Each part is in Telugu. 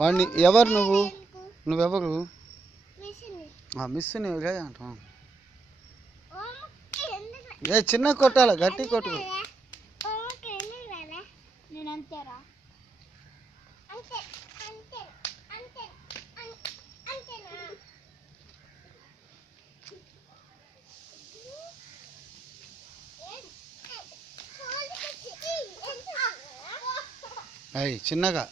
వాడిని ఎవరు నువ్వెవరు మిస్సుని అంటాం. చిన్న కొట్టాలి, గట్టి కొట్టు. చిన్నగా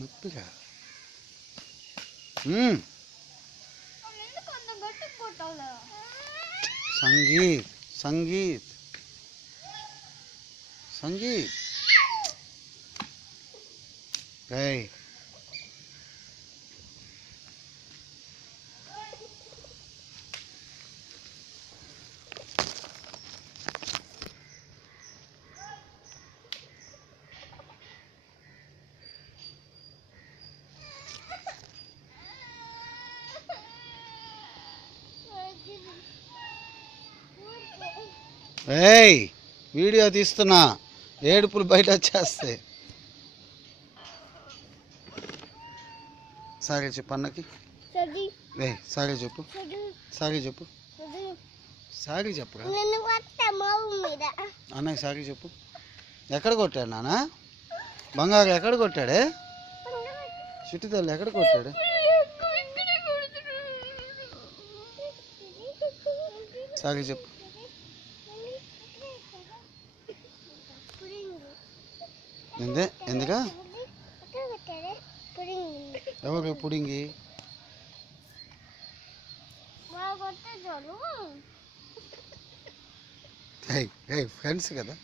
నొప్పిగా సంగీత్ సంగీత్ సంగీత్ వీడియో తీస్తున్నా, ఏడుపులు బయట వచ్చేస్తాయి. సారీ చెప్పు అన్నకి. సారీ చెప్పు, సారీ చెప్పు, సారీ చెప్పురా అన్నకి. సారీ చెప్పు. ఎక్కడ కొట్టాడు నాన్న? బంగారు ఎక్కడ కొట్టాడే? చుట్టుతల్లి ఎక్కడ కొట్టాడు? సారీ చెప్పు. ఎందుకా? ఎవరు పుడింగి? ఫ్రెండ్స్ కదా.